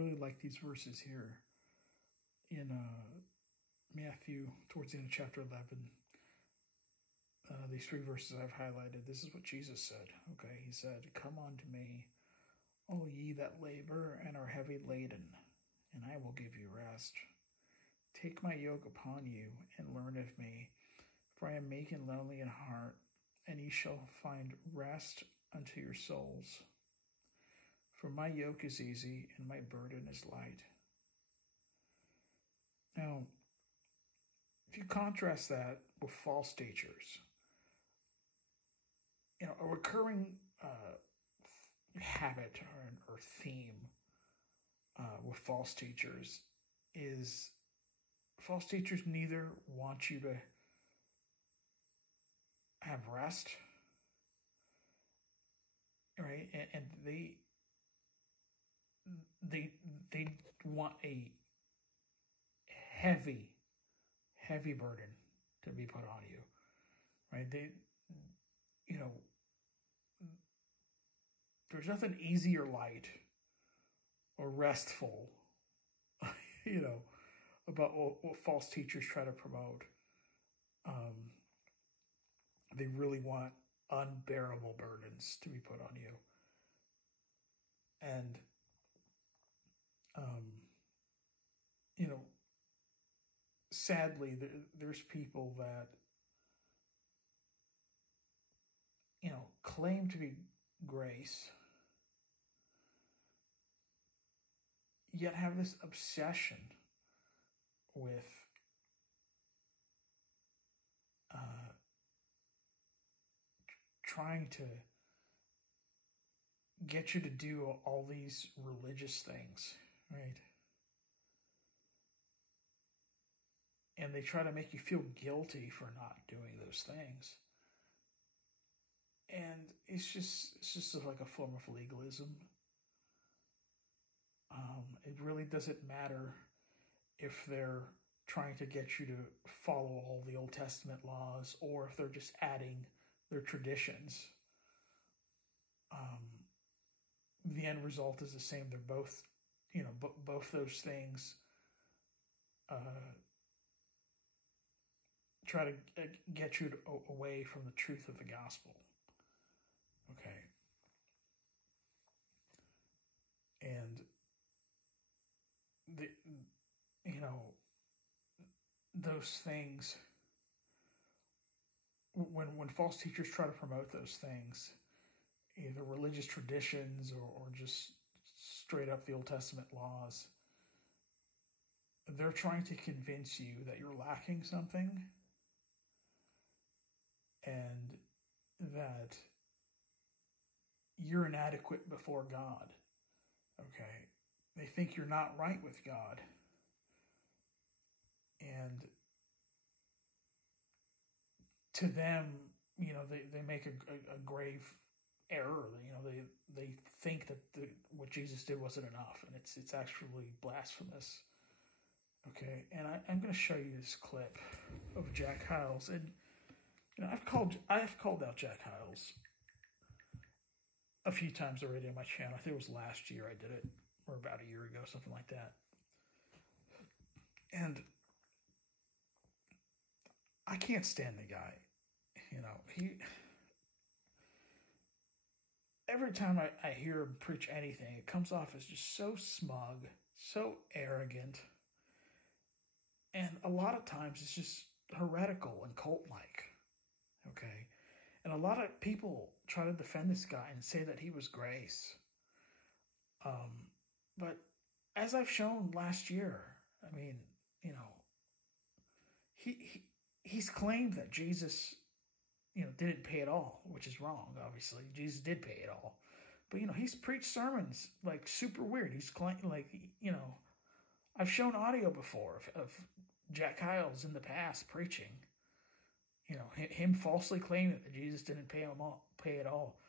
really like these verses here in Matthew, towards the end of chapter 11. These 3 verses I've highlighted. This is what Jesus said. Okay, he said, "Come unto me, all ye that labor and are heavy laden, and I will give you rest. Take my yoke upon you and learn of me, for I am meek and lowly in heart, and ye shall find rest unto your souls. For my yoke is easy and my burden is light." Now, if you contrast that with false teachers, a recurring habit or theme with false teachers is false teachers neither want you to have rest, right? And they want a heavy burden to be put on you, right? There's nothing easy or light or restful, about what false teachers try to promote. They really want unbearable burdens to be put on you. And, sadly, there's people that, claim to be grace, yet have this obsession with trying to get you to do all these religious things, right? And they try to make you feel guilty for not doing those things. And it's just like a form of legalism. It really doesn't matter if they're trying to get you to follow all the Old Testament laws or if they're just adding their traditions. The end result is the same. They're both, both those things try to get you away from the truth of the gospel. Okay. And those things, when false teachers try to promote those things, either religious traditions or just straight up the Old Testament laws, they're trying to convince you that you're lacking something and that you're inadequate before God. Okay. They think you're not right with God. And to them, they make a grave error. They think that what Jesus did wasn't enough, and it's actually blasphemous. Okay, and I'm going to show you this clip of Jack Hyles, and I've called out Jack Hyles a few times already on my channel. I think it was last year I did it, or about a year ago, something like that. And I can't stand the guy. Every time I hear him preach anything, it comes off as just so smug, so arrogant, and a lot of times it's just heretical and cult-like. Okay? And a lot of people try to defend this guy and say that he was grace. But as I've shown last year, he's claimed that Jesus, didn't pay it all, which is wrong, obviously. Jesus did pay it all. But, he's preached sermons, like, super weird. He's claimed, I've shown audio before of Jack Hyles in the past preaching. Him falsely claiming that Jesus didn't pay it all.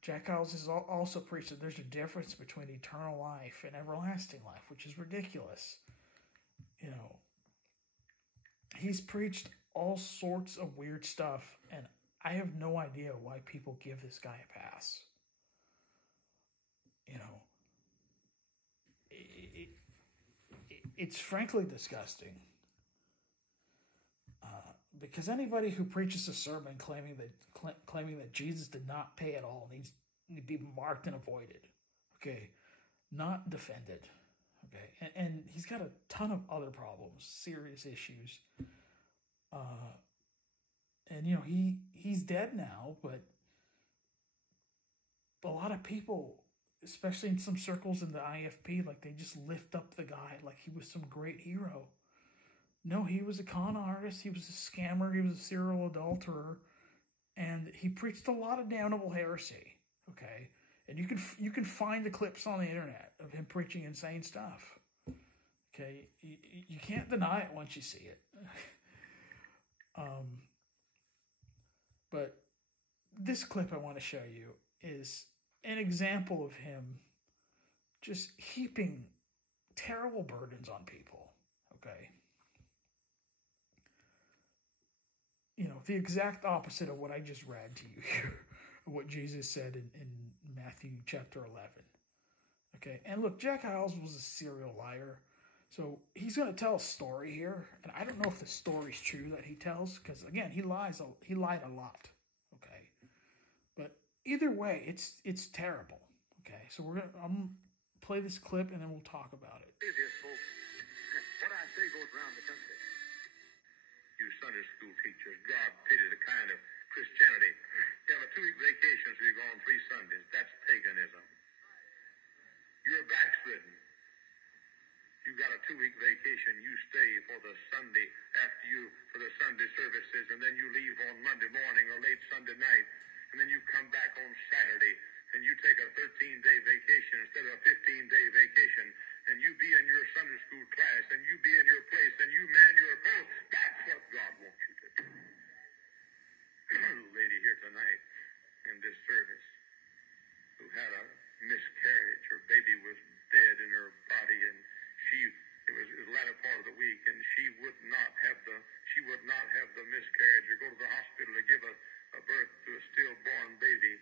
Jack Hyles has also preached that there's a difference between eternal life and everlasting life, which is ridiculous. He's preached all sorts of weird stuff, and I have no idea why people give this guy a pass. it's frankly disgusting. Because anybody who preaches a sermon claiming that Jesus did not pay at all needs to be marked and avoided. Okay, not defended. Okay, and he's got a ton of other problems, serious issues. And you know he's dead now, but a lot of people, especially in some circles in the IFP, like they just lift up the guy like he was some great hero. No, he was a con artist. He was a scammer. He was a serial adulterer, and he preached a lot of damnable heresy. Okay, and you can find the clips on the internet of him preaching insane stuff. Okay, you can't deny it once you see it. But this clip I want to show you is an example of him just heaping terrible burdens on people. Okay. You know, the exact opposite of what I just read to you here, what Jesus said in Matthew chapter 11. Okay, and look, Jack Hyles was a serial liar. So he's going to tell a story here, and I don't know if the story's true that he tells, because again, he lied a lot. Okay, but either way, it's terrible. Okay, so I'm gonna play this clip, and then we'll talk about it. What I say goes around the country. You Sunday school teachers, God pity the kind of Christianity. You have a 2-week vacation, so you go on 3 Sundays. That's paganism. You're backslidden. You got a 2-week vacation. You stay for the Sunday for the Sunday services, and then you leave on Monday morning or late Sunday night, and then you come back on Saturday, and you take a 13-day vacation instead of a 15-day vacation, and you be in your Sunday school class, and you be in your place, and you man your post. That's what God wants you to do. Lady here tonight in this service who had a miscarriage. Her baby was dead in her body, and it was the latter part of the week, and she would not have the miscarriage or go to the hospital to give a birth to a stillborn baby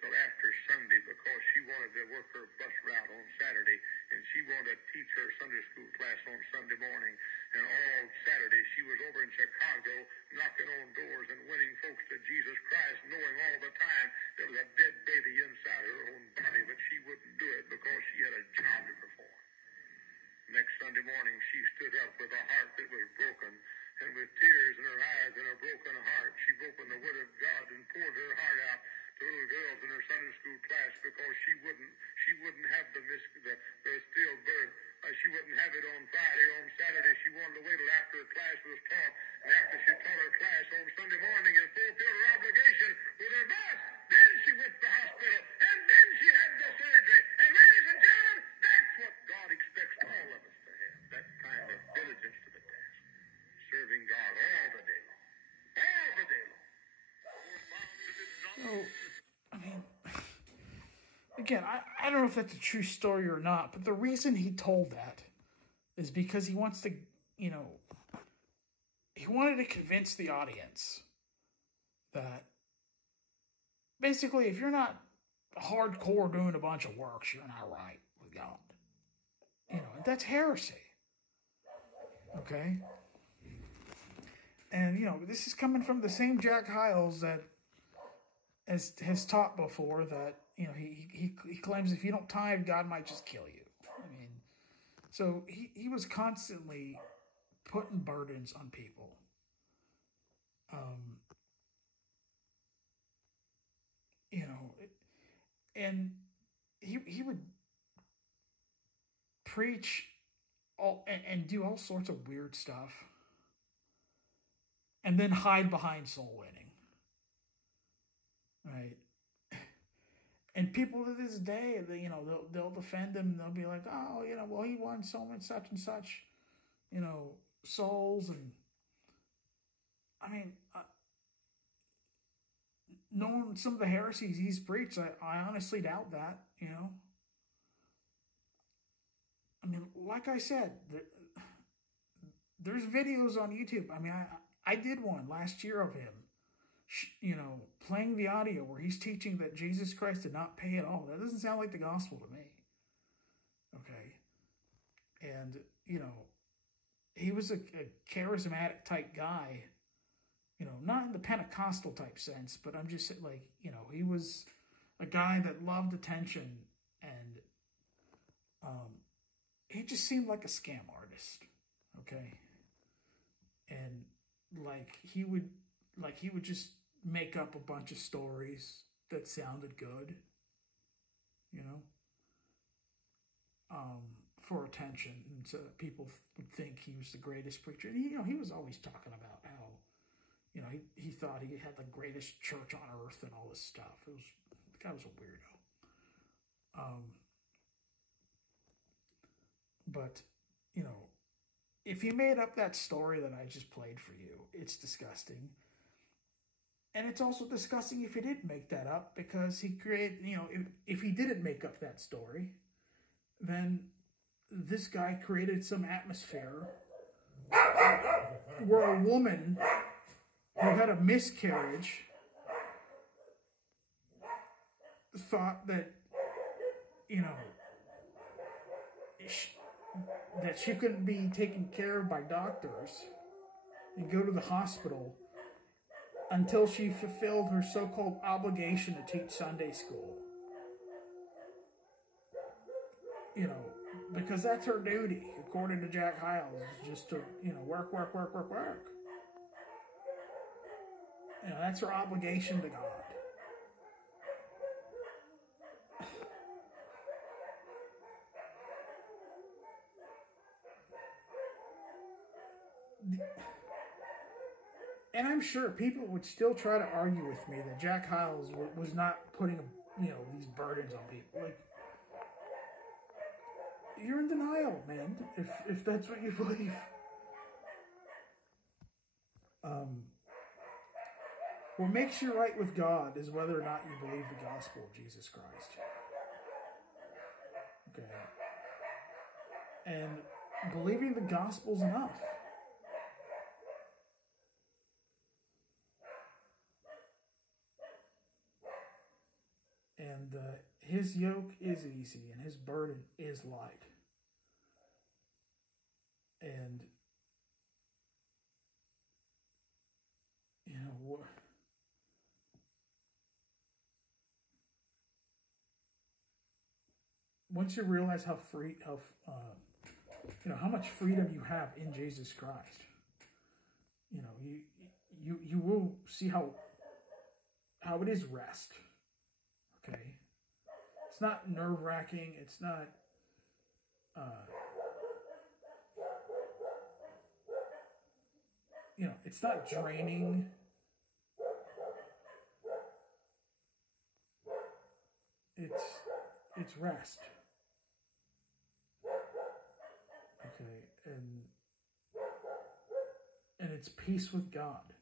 till after Sunday, because she wanted to work her bus route on Saturday, and she wanted to teach her Sunday school class on Sunday morning. And all Saturday she was over in Chicago knocking on doors and winning folks to Jesus Christ, knowing all the time there was a dead baby inside her own body, but she wouldn't do it because she had a job to perform. Next Sunday morning, she stood up with a heart that was broken, and with tears in her eyes and a broken heart, she opened the Word of God and poured her heart out to little girls in her Sunday school class, because she wouldn't have the stillbirth. She wouldn't have it on Friday. On Saturday, she wanted to wait till after her class was taught, and after she taught her class on Sunday morning and fulfilled her obligation with her bus, then she went to the hospital, and then she had the surgery. And ladies and gentlemen, that's what God expects all of us to have, that kind of diligence to the task, serving God all the day long. All the day long. So, I mean, again, I don't know if that's a true story or not, but the reason he told that is because he wants to, you know, he wanted to convince the audience that basically if you're not hardcore doing a bunch of works, you're not right with God. You know, that's heresy. Okay? And, you know, this is coming from the same Jack Hyles that has taught before that, you know, he claims if you don't tithe, God might just kill you. I mean, so he was constantly putting burdens on people. You know, and he would preach and do all sorts of weird stuff, and then hide behind soul winning. Right? And people to this day, you know, they'll defend him. They'll be like, oh, you know, well, he won so much, such and such, you know, souls. And I mean, knowing some of the heresies he's preached, I honestly doubt that, you know. I mean, like I said, there's videos on YouTube. I mean, I did one last year of him, you know, playing the audio where he's teaching that Jesus Christ did not pay at all. That doesn't sound like the gospel to me. Okay. And, you know, he was a charismatic type guy, you know, not in the Pentecostal type sense, but I'm just like, you know, he was a guy that loved attention, and he just seemed like a scam artist, okay? And he would just make up a bunch of stories that sounded good, you know, for attention, and so that people would think he was the greatest preacher. And he was always talking about how, you know, he thought he had the greatest church on earth and all this stuff. The guy was a weirdo. But, you know, if he made up that story that I just played for you, it's disgusting. And it's also disgusting if he didn't make that up, because he created, you know, if he didn't make up that story, then this guy created some atmosphere where a woman who had a miscarriage thought that, you know, that she couldn't be taken care of by doctors and go to the hospital until she fulfilled her so-called obligation to teach Sunday school. You know, because that's her duty, according to Jack Hyles, just to, you know, work. You know, that's her obligation to God. And I'm sure people would still try to argue with me that Jack Hyles was not putting, you know, these burdens on people. Like, you're in denial, man, if that's what you believe. What makes you right with God is whether or not you believe the gospel of Jesus Christ. Okay. And believing the gospel's enough. And his yoke is easy and his burden is light. And, you know, once you realize how much freedom you have in Jesus Christ, you know, you will see how it is rest. Okay, it's not nerve-wracking. It's not. You know, it's not draining. It's rest. Okay, and it's peace with God.